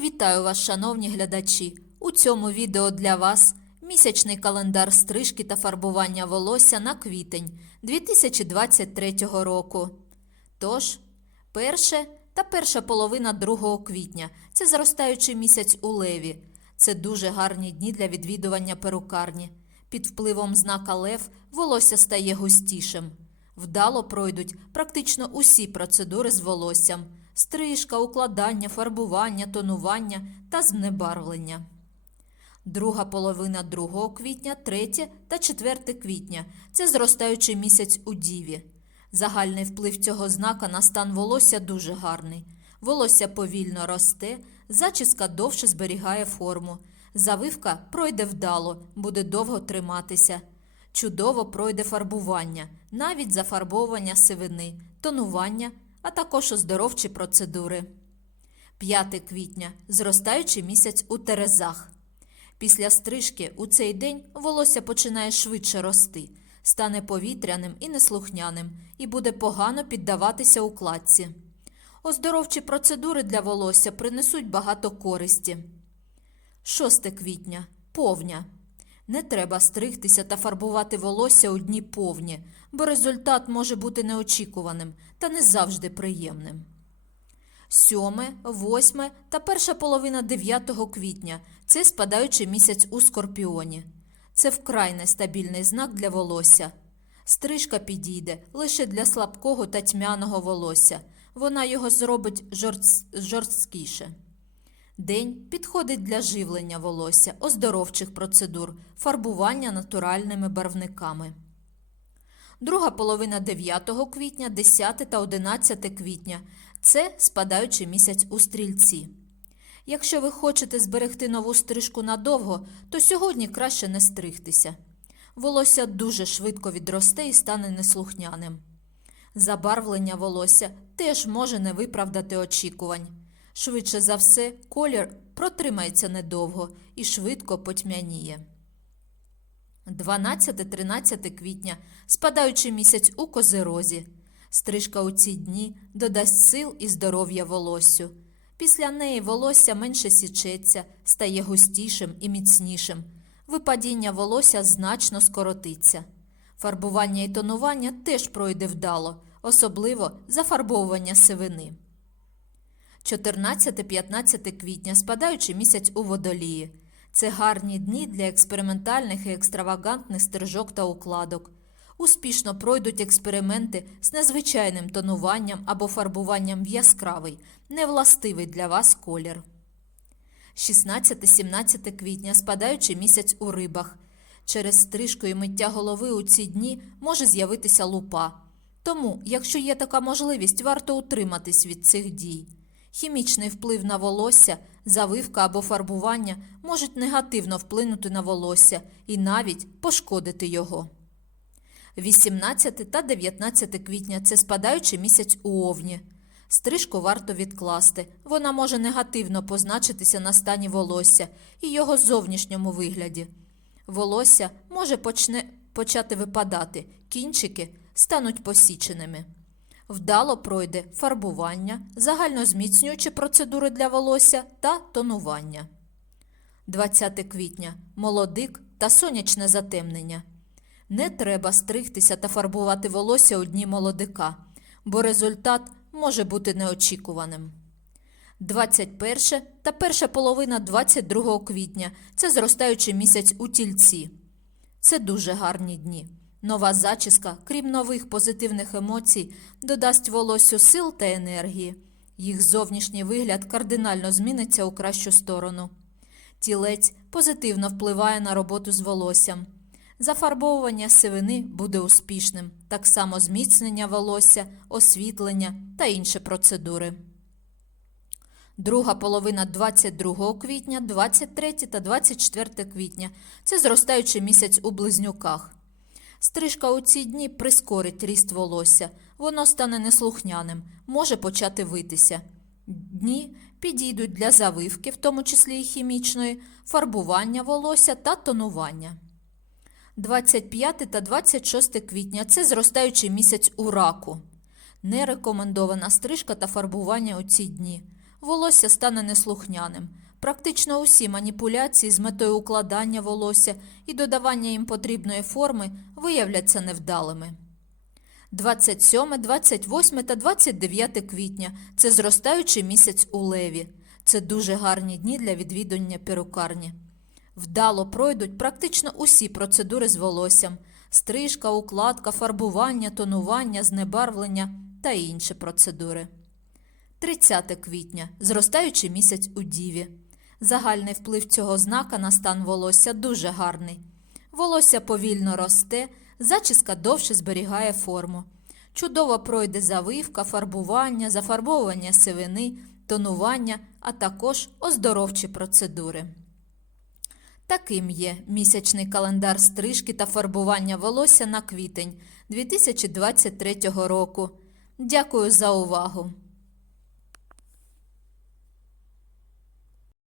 Вітаю вас, шановні глядачі! У цьому відео для вас місячний календар стрижки та фарбування волосся на квітень 2023 року. Тож, перше та перша половина 2 квітня це зростаючий місяць у леві. Це дуже гарні дні для відвідування перукарні. Під впливом знака Лев волосся стає густішим. Вдало пройдуть практично усі процедури з волоссям: стрижка, укладання, фарбування, тонування та знебарвлення. Друга половина 2 квітня, 3 та 4 квітня це зростаючий місяць у Діві. Загальний вплив цього знака на стан волосся дуже гарний. Волосся повільно росте, зачіска довше зберігає форму. Завивка пройде вдало, буде довго триматися. Чудово пройде фарбування, навіть зафарбовування сивини, тонування, а також оздоровчі процедури. 5 квітня зростаючий місяць у Терезах. Після стрижки у цей день волосся починає швидше рости, стане повітряним і неслухняним і буде погано піддаватися укладці. Оздоровчі процедури для волосся принесуть багато користі. 6 квітня повня. Не треба стригтися та фарбувати волосся у дні повні, бо результат може бути неочікуваним та не завжди приємним. 7, 8 та перша половина 9 квітня це спадаючий місяць у скорпіоні. Це вкрай нестабільний знак для волосся. Стрижка підійде лише для слабкого та тьмяного волосся. Вона його зробить жорст... жорсткіше. День підходить для живлення волосся, оздоровчих процедур, фарбування натуральними барвниками. Друга половина 9 квітня, 10 та 11 квітня це спадаючий місяць у стрільці. Якщо ви хочете зберегти нову стрижку надовго, то сьогодні краще не стригтися. Волосся дуже швидко відросте і стане неслухняним. Забарвлення волосся теж може не виправдати очікувань. Швидше за все, колір протримається недовго і швидко потьмяніє. 12-13 квітня спадаючий місяць у козирозі. Стрижка у ці дні додасть сил і здоров'я волоссю. Після неї волосся менше січеться, стає густішим і міцнішим. Випадіння волосся значно скоротиться. Фарбування і тонування теж пройде вдало, особливо зафарбовування сивини. 14-15 квітня спадаючий місяць у водолії. Це гарні дні для експериментальних і екстравагантних стрижок та укладок. Успішно пройдуть експерименти з незвичайним тонуванням або фарбуванням в яскравий, невластивий для вас колір. 16-17 квітня спадаючий місяць у рибах. Через стрижку і миття голови у ці дні може з'явитися лупа. Тому, якщо є така можливість, варто утриматись від цих дій. Хімічний вплив на волосся, завивка або фарбування можуть негативно вплинути на волосся і навіть пошкодити його. 18 та 19 квітня це спадаючий місяць у овні. Стрижку варто відкласти. Вона може негативно позначитися на стані волосся і його зовнішньому вигляді. Волосся може почне почати випадати, кінчики стануть посіченими. Вдало пройде фарбування, загальнозміцнюючі процедури для волосся та тонування. 20 квітня молодик та сонячне затемнення. Не треба стригтися та фарбувати волосся у дні молодика, бо результат може бути неочікуваним. 21 та перша половина 22 квітня це зростаючий місяць у тільці. Це дуже гарні дні. Нова зачіска, крім нових позитивних емоцій, додасть волоссю сил та енергії. Їх зовнішній вигляд кардинально зміниться у кращу сторону. Тілець позитивно впливає на роботу з волоссям. Зафарбовування сивини буде успішним, так само зміцнення волосся, освітлення та інші процедури. Друга половина 22 квітня, 23 та 24 квітня це зростаючий місяць у близнюках. Стрижка у ці дні прискорить ріст волосся, воно стане неслухняним, може почати витися. Дні підійдуть для завивки, в тому числі і хімічної, фарбування волосся та тонування. 25 та 26 квітня це зростаючий місяць у раку. Не рекомендована стрижка та фарбування у ці дні. волосся стане неслухняним. Практично усі маніпуляції з метою укладання волосся і додавання їм потрібної форми виявляться невдалими. 27, 28 та 29 квітня це зростаючий місяць у леві. Це дуже гарні дні для відвідування перукарні. Вдало пройдуть практично усі процедури з волоссям: стрижка, укладка, фарбування, тонування, знебарвлення та інші процедури. 30 квітня зростаючий місяць у Діві. Загальний вплив цього знака на стан волосся дуже гарний. Волосся повільно росте, зачіска довше зберігає форму. Чудово пройде завивка, фарбування, зафарбовування сивини, тонування, а також оздоровчі процедури. Таким є місячний календар стрижки та фарбування волосся на квітень 2023 року. Дякую за увагу!